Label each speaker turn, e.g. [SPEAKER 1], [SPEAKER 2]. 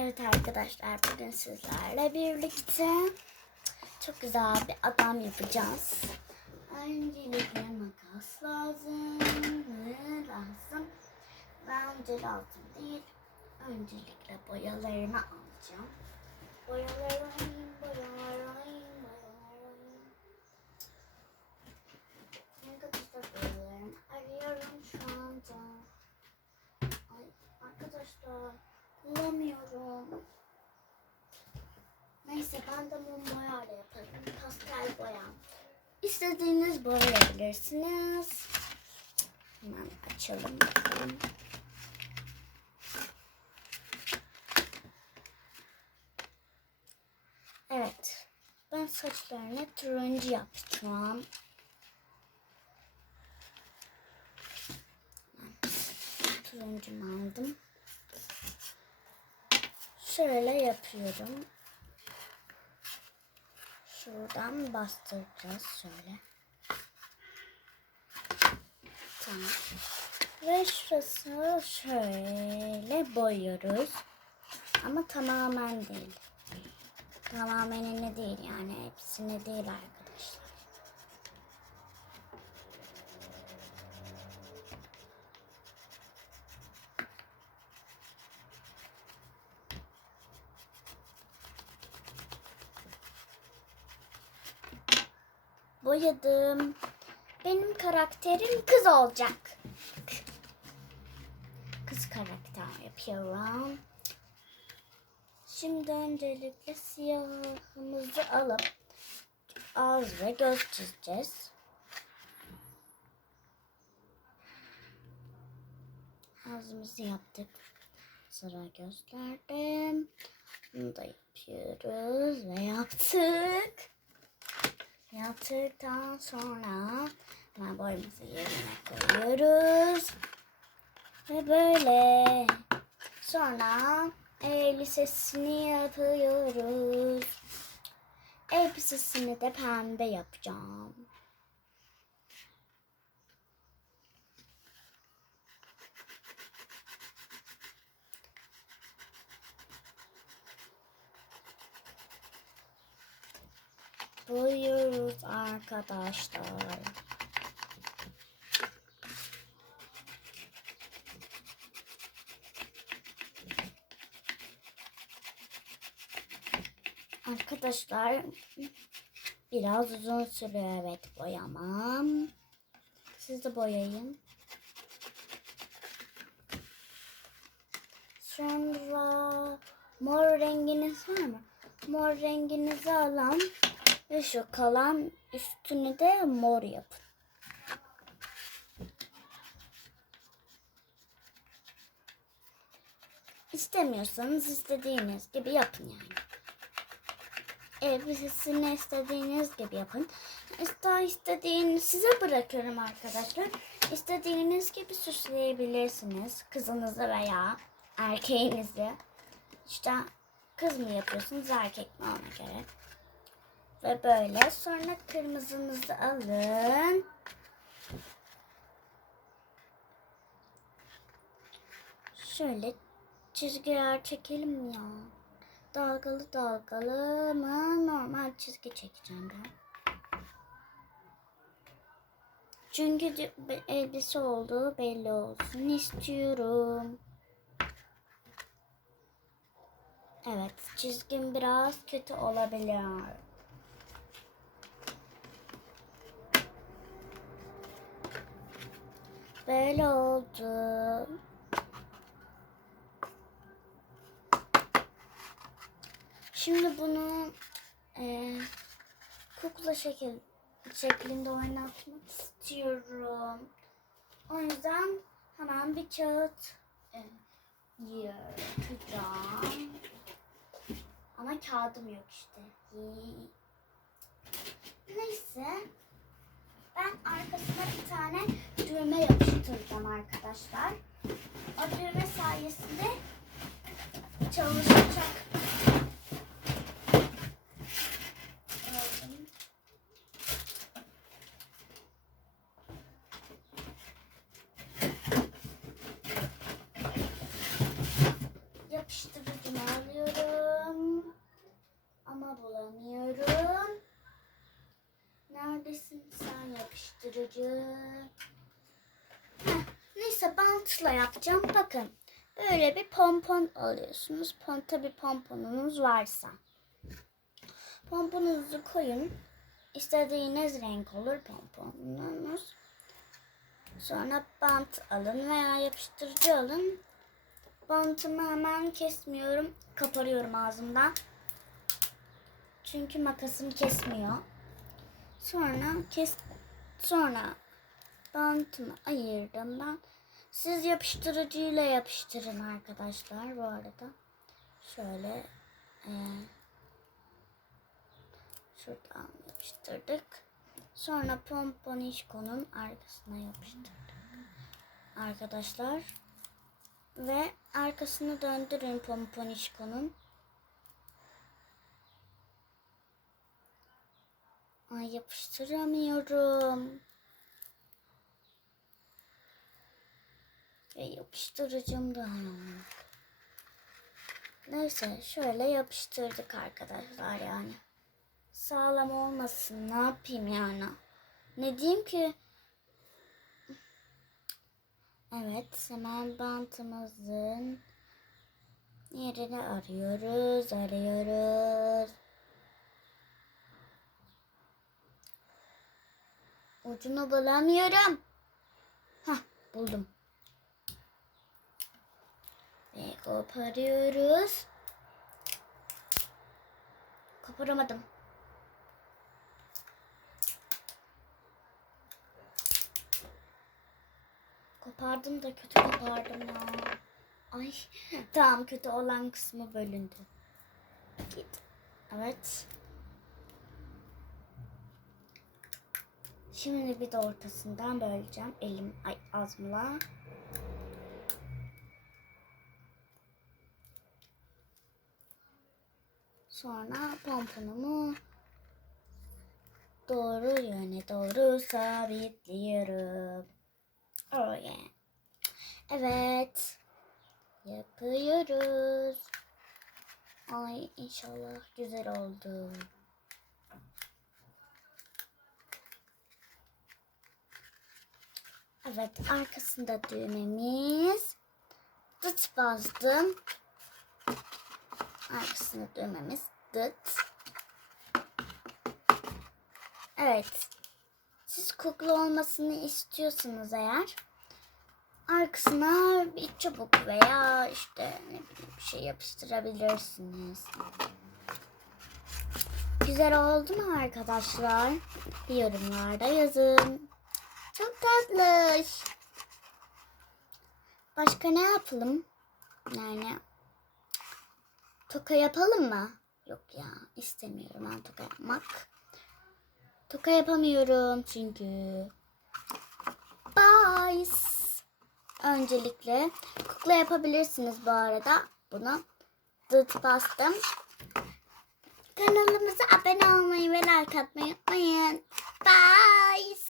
[SPEAKER 1] Evet arkadaşlar bugün sizlerle birlikte çok güzel bir adam yapacağız. Öncelikle makas lazım mı? Lazım. Bence lazım değil. Öncelikle boyalarını alacağım. Boyaları alayım, boyaları alayım, boyaları alayım. Arkadaşlar boyalarını arıyorum şu anda. Ay arkadaşlar bulamıyorum. Neyse ben de mum boyayla yaparım. Pastel boya. İstediğiniz boyayabilirsiniz. Hemen açalım bakalım. Evet. Ben saçlarını turuncu yapacağım. Turuncumu aldım. Şöyle yapıyorum. Şuradan bastıracağız şöyle. Tamam. Ve şurasını şöyle boyuyoruz. Ama tamamen değil. Tamamen değil yani hepsini değil arkadaşlar. Boyadım. Benim karakterim kız olacak. Kız karakter yapıyorum. Şimdi öncelikle siyahımızı alıp ağız ve göz çizeceğiz. Ağzımızı yaptık. Sıra gözlerde. Bunu da yapıyoruz ve yaptık. Yaptıktan sonra hemen boyumuzu yerine koyuyoruz. Ve böyle. Sonra elbisesini yapıyoruz. Elbisesini de pembe yapacağım. Boyuyoruz arkadaşlar. Arkadaşlar biraz uzun sürüyor evet boyamam. Siz de boyayın. Sonra mor renginiz var mı? Mor renginizi alın ve şu kalan üstünü de mor yapın. İstemiyorsanız istediğiniz gibi yapın yani elbisesini istediğiniz gibi yapın. İster istediğiniz size bırakıyorum arkadaşlar. İstediğiniz gibi süsleyebilirsiniz. Kızınızı veya erkeğinizi. İşte kız mı yapıyorsunuz erkek mi ona göre. Ve böyle sonra kırmızınızı alın. Şöyle çizgiler çekelim ya dalgalı dalgalı mı normal çizgi çekeceğim ben. Çünkü elbise olduğu belli olsun istiyorum. Evet çizgim biraz kötü olabilir. Böyle oldu. Şimdi bunu e, kukla şekil şeklinde oynatmak istiyorum. O yüzden hemen bir kağıt e, yırtacağım. Ama kağıdım yok işte. Neyse. Arkasına bir tane düğme yapıştıracağım arkadaşlar. O düğme sayesinde çalışacak. yapıştıracağım. Bunu alıyorum. Ama bulamıyorum. Neredesin yapıştırıcı? Neyse bantla yapacağım. Bakın böyle bir pompon alıyorsunuz. Pon, tabii pomponunuz varsa. Pomponunuzu koyun. İstediğiniz renk olur pomponunuz. Sonra bant alın veya yapıştırıcı alın. Bantımı hemen kesmiyorum. Kaparıyorum ağzımdan. Çünkü makasım kesmiyor. Sonra kes sonra bantımı ayırdım ben. Siz yapıştırıcıyla yapıştırın arkadaşlar bu arada. Şöyle e, şuradan yapıştırdık. Sonra pomponişkonun arkasına yapıştırdık. Arkadaşlar ve arkasını döndürün pomponişkonun. Ay yapıştıramıyorum. Ve yapıştırıcım da. Neyse şöyle yapıştırdık arkadaşlar yani. Sağlam olmasın ne yapayım yani. Ne diyeyim ki? Evet hemen bantımızın yerini arıyoruz arıyoruz. Ucunu bulamıyorum. Hah buldum. Ve koparıyoruz. Koparamadım. Kopardım da kötü kopardım ya. Ay tamam kötü olan kısmı bölündü. Git. Evet. Şimdi bir de ortasından böleceğim. Elim ay azmla. Sonra pomponumu doğru yöne doğru sabitliyorum. Oh yeah. Evet. Yapıyoruz. Ay inşallah güzel oldu. Evet arkasında düğmemiz. Dıt bastım. Arkasında düğmemiz dıt. Evet. Siz koklu olmasını istiyorsanız eğer arkasına bir çubuk veya işte ne bileyim bir şey yapıştırabilirsiniz. Güzel oldu mu arkadaşlar? Yorumlarda yazın. Çok tatlış. Başka ne yapalım? Yani toka yapalım mı? Yok ya istemiyorum ben toka yapmak. Toka yapamıyorum çünkü. Bye. Öncelikle kukla yapabilirsiniz bu arada. Bunu dıt bastım. Kanalımıza abone olmayı ve like atmayı unutmayın. Bye.